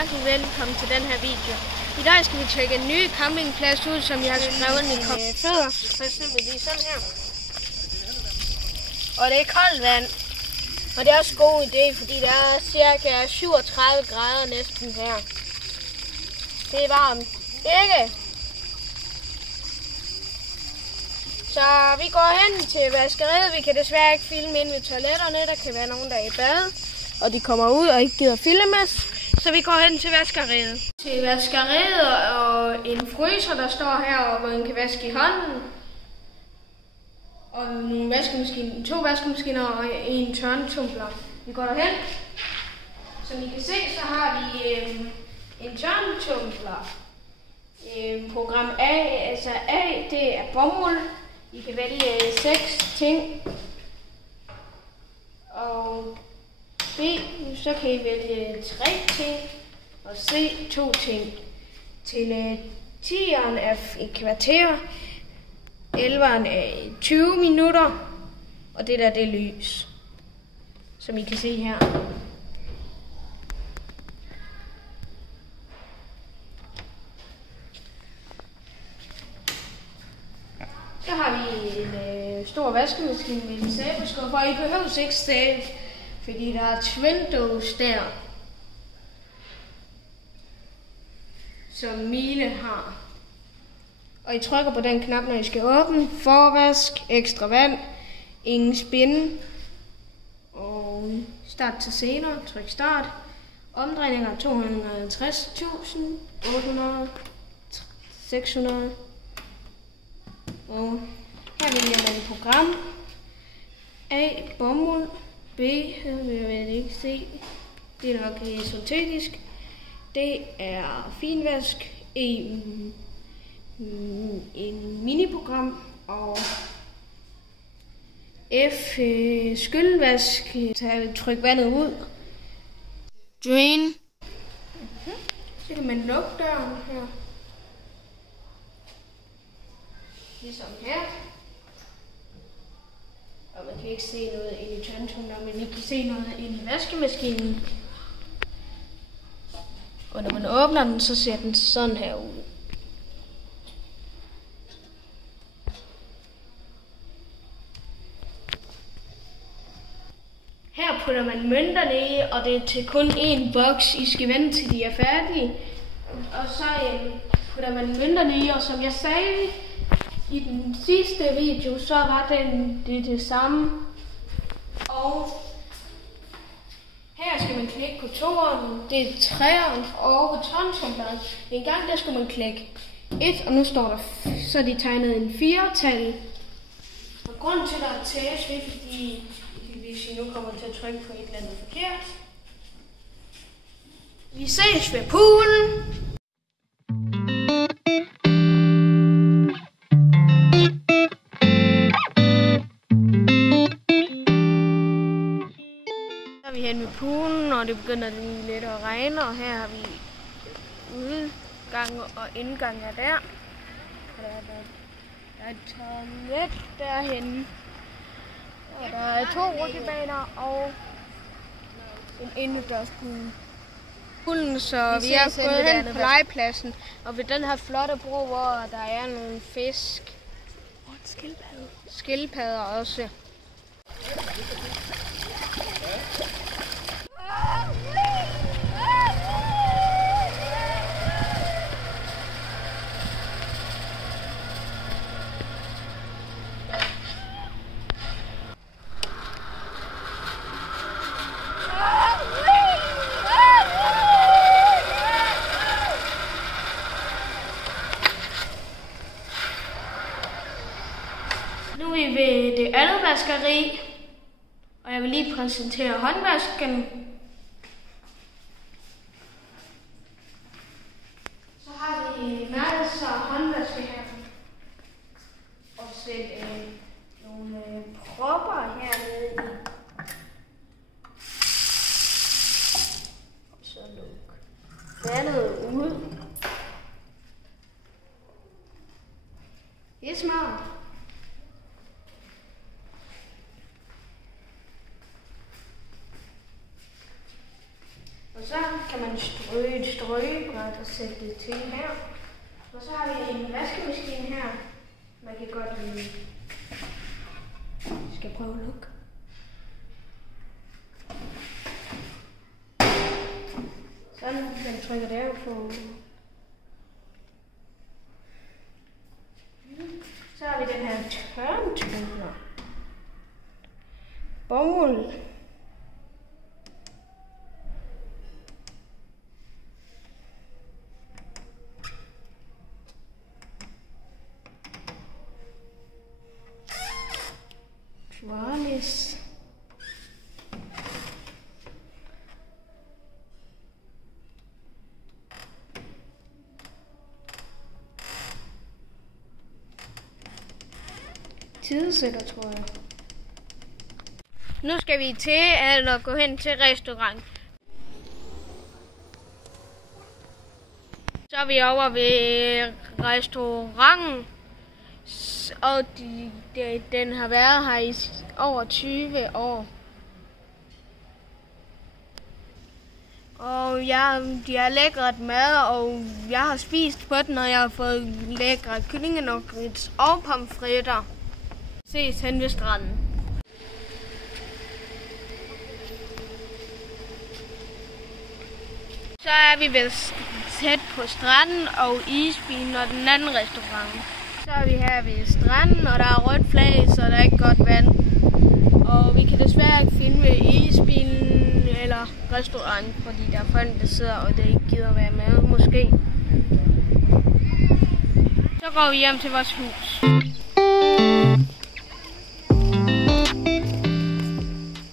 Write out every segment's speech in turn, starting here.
hjertelig velkommen til den her video. I dag skal vi tjekke en ny campingplads ud, som jeg har skrevet i fødder. For eksempel lige sådan her. Og det er koldt vand. Og det er også en god idé, fordi der er cirka 37 grader næsten her. Det er varmt. Ikke? Så vi går hen til vaskeriet. Vi kan desværre ikke filme inde ved toiletterne. Der kan være nogen, der er i bad, og de kommer ud og ikke gider filmes. Så vi går hen til vaskeriet. Til vaskeriet og en fryser, der står her, hvor man kan vaske i hånden. Og nogle vaskemaskiner, 2 vaskemaskiner og en tørnetumbler. Vi går derhen. Som I kan se, så har vi en tørnetumbler. Program A, altså A, det er bomuld. I kan vælge 6 ting. Og B, så kan I vælge 3 ting. Og C, 2 ting. Til 10'eren er et kvarter. 11'eren er 20 minutter. Og det der, det er lys. Som I kan se her. Så har vi en stor vaskemaskine med en sæbeskuffe, og I behøver ikke sæbe, fordi der er Twindos der, som Mile har. Og I trykker på den knap, når I skal åbne. Forvask, ekstra vand, ingen spinde, og start til senere, tryk start. Omdrejninger 250.000, 800, 600. Og her vil jeg lave program. A, bomuld. B, her vil jeg ikke se. Det er nok syntetisk. D er finvask. E, en miniprogram. Og F, skyllevask. Tryk vandet ud. Drain. Så kan man lukke døren her. Ligesom her. Og man kan ikke se noget ind i tørnetumbleren, men I kan se noget ind i vaskemaskinen. Og når man åbner den, så ser den sådan her ud. Her putter man mønterne i, og det er til kun én boks. I skal vente til de er færdige. Og så putter man mønterne i, og som jeg sagde i den sidste video, så var det samme. Og her skal man klikke på 2'eren, det er 3'eren og på tørnetumbleren. En gang der skulle man klikke 1, og nu står der, så er de tegnet en 4-tal. Og grunden til, at der er tæs, det er fordi, hvis I nu kommer til at trykke på et eller andet forkert. Vi ses ved poolen. Vi er hen ved poolen, og det begynder lidt at regne, og her har vi udgang og indgang er der. Og der er et toilet derhenne, og der er 2 rutsjebaner og en indendørspool. Så vi er gået hen på legepladsen, og ved den her flotte bro, hvor der er nogle fisk. Og en skildpadde. Skildpadder også. Nu er vi ved det andet vaskeri, og jeg vil lige præsentere håndvasken. Så har vi masser af håndvaske her. Og sætte nogle propper hernede i. Og så luk vandet ud. Det er smart. Og så kan man stryge et strøgebræt og sætte det til her. Og så har vi en vaskemaskine her. Man kan godt skal prøve at lukke. Sådan, man trykker der på. Så har vi den her tørretrykker. Bowl. Twalis. Tidssætter, tror jeg. Nu skal vi til at gå hen til restaurant. Så er vi over ved restauranten, og den har været her i over 20 år. Og de har lækkert mad, og jeg har spist på den, og jeg har fået lækre kyllingenuggets og pomfritter. Ses hen ved stranden. Så er vi vel tæt på stranden og isbilen og den anden restaurant. Så er vi her ved stranden, og der er rødt flag, så der er ikke godt vand. Og vi kan desværre ikke finde ved isbilen eller restaurant, fordi der er folk, der sidder og det ikke gider være med, måske. Så går vi hjem til vores hus.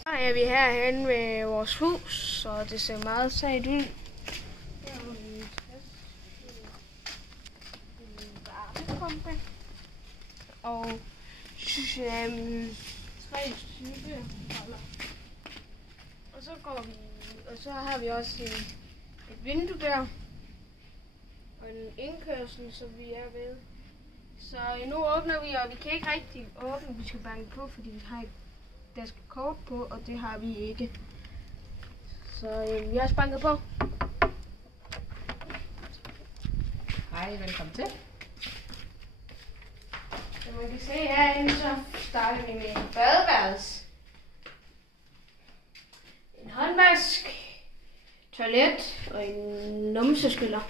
Så er vi herhen ved vores hus, og det ser meget sejt ud. Og 3 stykker. Og så går vi, og så har vi også et vindue der, og en indkørsel, som vi er ved. Så nu åbner vi, og vi kan ikke rigtig åbne, vi skal banke på, fordi vi har et kort på, og det har vi ikke. Så vi har også banket på. Hej, velkommen til. Som man kan se herinde, så starter vi med en badeværelse, en håndvask, toilet og en numseskyller.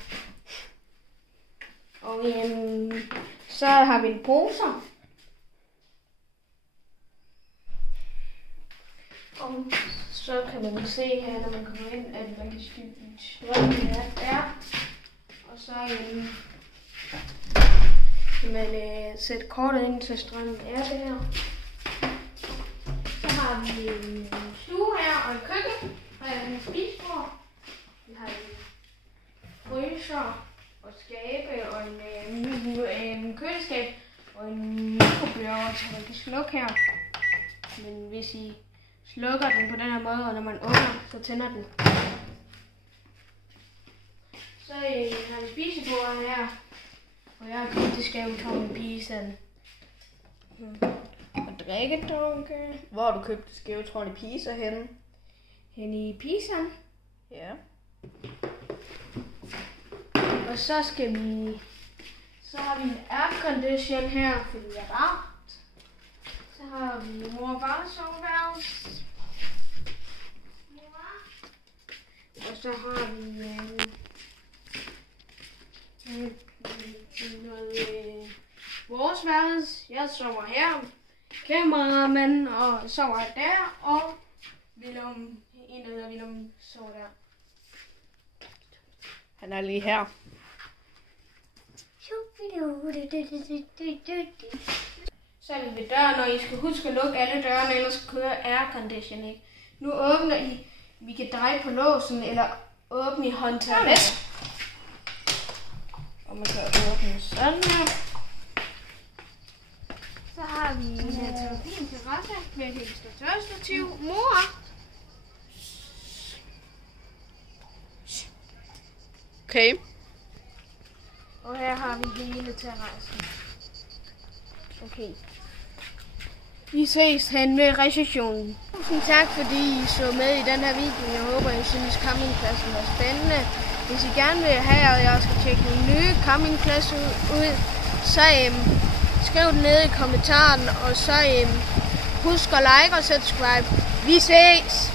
Og så har vi en poser. Og så kan man se her, når man kommer ind, at man kan styre strømmen der. Og så man sætte kortet ind til strømmen er det her. Så har vi en stue her og en køkken og en spisebord. Vi har en fryser og skabe og en køleskab og en mikrobølgeovn, så man kan slukke her. Men hvis I slukker den på den her måde, og når man åbner, så tænder den. Så har vi spisebordet her. Og jeg har købt det skævetårn i Pisan. Og drikkedunke. Hvor har du købt det skævetårn i Pisa henne? Henne i Pisan. Ja. Og så har vi en aircondition her, fordi det er varmt. Så har vi mor og fars soveværelse. Og så har vi vores værelse. Jeg sover her. Kameramanden og sover der. Og Willem, en der hedder Willem, sover der. Han er lige her. Så er vi ved døren, og I skal huske at lukke alle dørene, ellers kører aircondition ikke. Nu åbner I. Vi kan dreje på låsen, eller åbne i håndtaget. Og man kan åbne sådan her. Så har vi en fin terrasse med et helt størstativ. Mor! Okay. Og her har vi hele terrassen. Okay. Vi ses hen ved receptionen. Tusind tak fordi I så med i den her video. Jeg håber I synes campingpladsen var spændende. Hvis I gerne vil have, at jeg skal tjekke nogle nye campingpladser ud, så skriv det nede i kommentaren, og så husk at like og subscribe. Vi ses!